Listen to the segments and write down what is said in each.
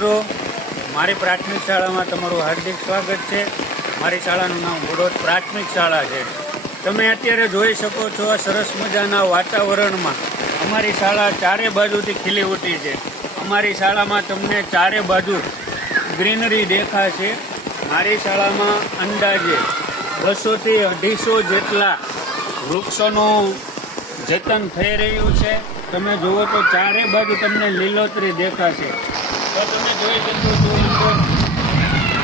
મિત્રો, મારી પ્રાથમિક શાળામાં તમારું હાર્દિક સ્વાગત છે। મારી શાળાનું નામ વડોદ પ્રાથમિક શાળા છે। તમે અત્યારે જોઈ શકો છો આ સરસ મજાના વાતાવરણમાં અમારી શાળા ચારે બાજુથી ખીલી ઉઠી છે। અમારી શાળામાં તમને ચારે બાજુ ગ્રીનરી દેખાશે। મારી શાળામાં અંદાજે 200 થી 250 જેટલા વૃક્ષોનું જતન થઈ રહ્યું છે। તમે જુઓ તો ચારે બાજુ તમને લીલોતરી દેખાશે। તો તમે જોઈ શકો છો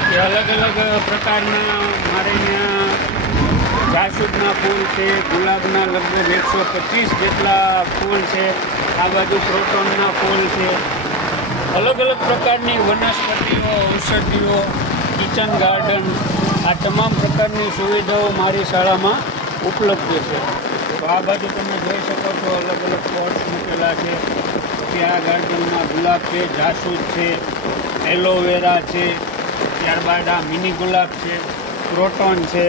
કે અલગ અલગ પ્રકારના મારે ત્યાં જાસૂદના ફૂલ છે, ગુલાબના લગભગ 125 જેટલા ફૂલ છે, આ બાજુ ક્રોટોનના ફૂલ છે। અલગ અલગ પ્રકારની વનસ્પતિઓ, ઔષધિઓ, કિચન ગાર્ડન, આ તમામ પ્રકારની સુવિધાઓ મારી શાળામાં ઉપલબ્ધ છે। તો આ બાજુ તમે જોઈ શકો છો અલગ અલગ પોટ્સ મૂકેલા છે। પછી આ ગાર્ડનમાં ગુલાબ છે, જાસૂદ છે, એલોવેરા છે, ત્યારબાદ આ મિની ગુલાબ છે, ક્રોટોન છે,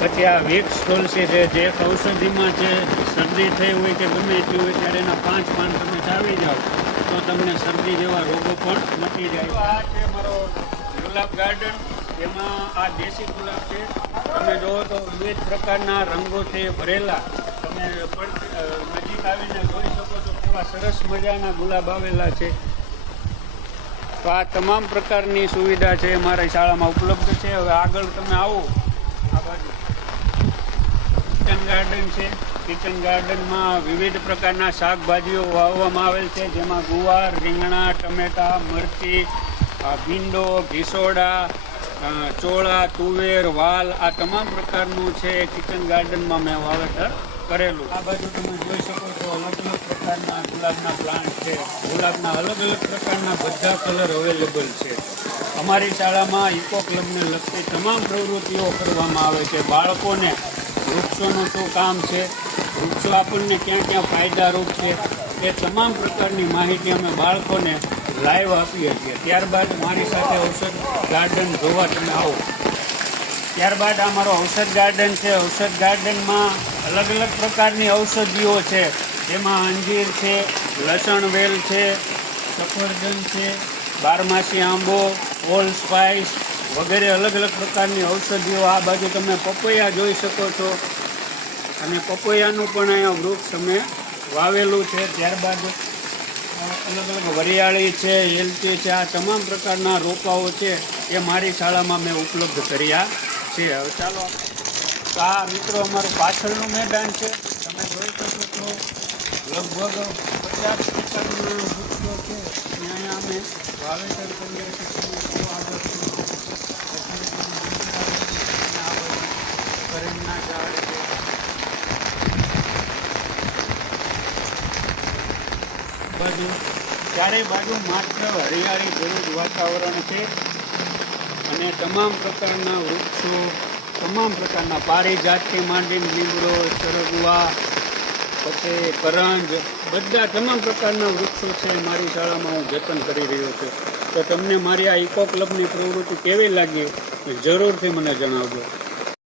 પછી આ વિક્સ તુલસી છે જે એક ઔષધિમાં છે। શરદી થઈ હોય કે ગમે એટલી હોય ત્યારે એના 5 પાન તમે ચાવી જાઓ તો તમને શરદી જેવા રોગો પણ મટી જાય। આ છે મારો ગુલાબ ગાર્ડન, એમાં આ દેશી ગુલાબ છે। તમે જુઓ તો વિવિધ પ્રકારના રંગોથી ભરેલા, તમે નજીક આવીને જોઈ શકો છો કેવા સરસ મજાના ગુલાબ આવેલા છે। તો આ તમામ પ્રકારની સુવિધા છે મારી શાળામાં ઉપલબ્ધ છે। હવે આગળ તમે આવો, આ બાજુ કિચન ગાર્ડન છે। કિચન ગાર્ડનમાં વિવિધ પ્રકારના શાકભાજીઓ વાવવામાં આવેલ છે, જેમાં ગુવાર, રીંગણા, ટમેટા, મરચી, ભીંડો, ઘીસોડા, ચોળા, તુવેર, વાલ, આ તમામ પ્રકારનું છે કિચન ગાર્ડનમાં મેં વાવેતર કરેલું। આ બાજુ તમે જોઈ શકો છો અલગ અલગ પ્રકારના ગુલાબના પ્લાન્ટ છે। ગુલાબના અલગ અલગ પ્રકારના બધા કલર અવેલેબલ છે। અમારી શાળામાં ઇકો ક્લબને લગતી તમામ પ્રવૃત્તિઓ કરવામાં આવે છે। બાળકોને વૃક્ષોનું શું કામ છે, વૃક્ષો આપણને ક્યાં ક્યાં ફાયદારૂપ છે, એ તમામ પ્રકારની માહિતી અમે બાળકોને લાઈવ આપીએ છીએ। ત્યારબાદ મારી સાથે ઔષધ ગાર્ડન જોવા તમે આવો। ત્યારબાદ આ મારો ઔષધ ગાર્ડન છે। ઔષધ ગાર્ડનમાં અલગ અલગ પ્રકારની ઔષધિઓ છે, જેમાં અંજીર છે, લસણ વેલ છે, સફરજન છે, બારમાસી આંબો, ઓલ સ્પાઇસ વગેરે અલગ અલગ પ્રકારની ઔષધિઓ। આ બાજુ તમે પપૈયા જોઈ શકો છો, અને પપૈયાનું પણ અહીંયા વૃક્ષ અમે વાવેલું છે। ત્યારબાદ અલગ અલગ વરિયાળી છે, એલચી છે, આ તમામ પ્રકારના રોપાઓ છે એ મારી શાળામાં મેં ઉપલબ્ધ કર્યા છે। હવે ચાલો, તો આ મિત્રો અમારું પાછળનું મેદાન છે। તમે જોઈ શકો છો લગભગ 50 પ્રકારના વૃક્ષો છે, અને અહીંયા અમે વાવેતર કરીએ છીએ। કરેણના ઝાડ છે, બાજુ ચારે બાજુ માત્ર હરિયાળી ભરેલું વાતાવરણ છે, અને તમામ પ્રકારના વૃક્ષો, તમામ પ્રકારના પારિજાતથી માંડીને લીમડો, સરગવા, પછી કરંજ, બધા તમામ પ્રકારના વૃક્ષો છે મારી શાળામાં હું જતન કરી રહ્યો છું। તો તમને મારી આ ઇકો ક્લબની પ્રવૃત્તિ કેવી લાગી જરૂરથી મને જણાવજો।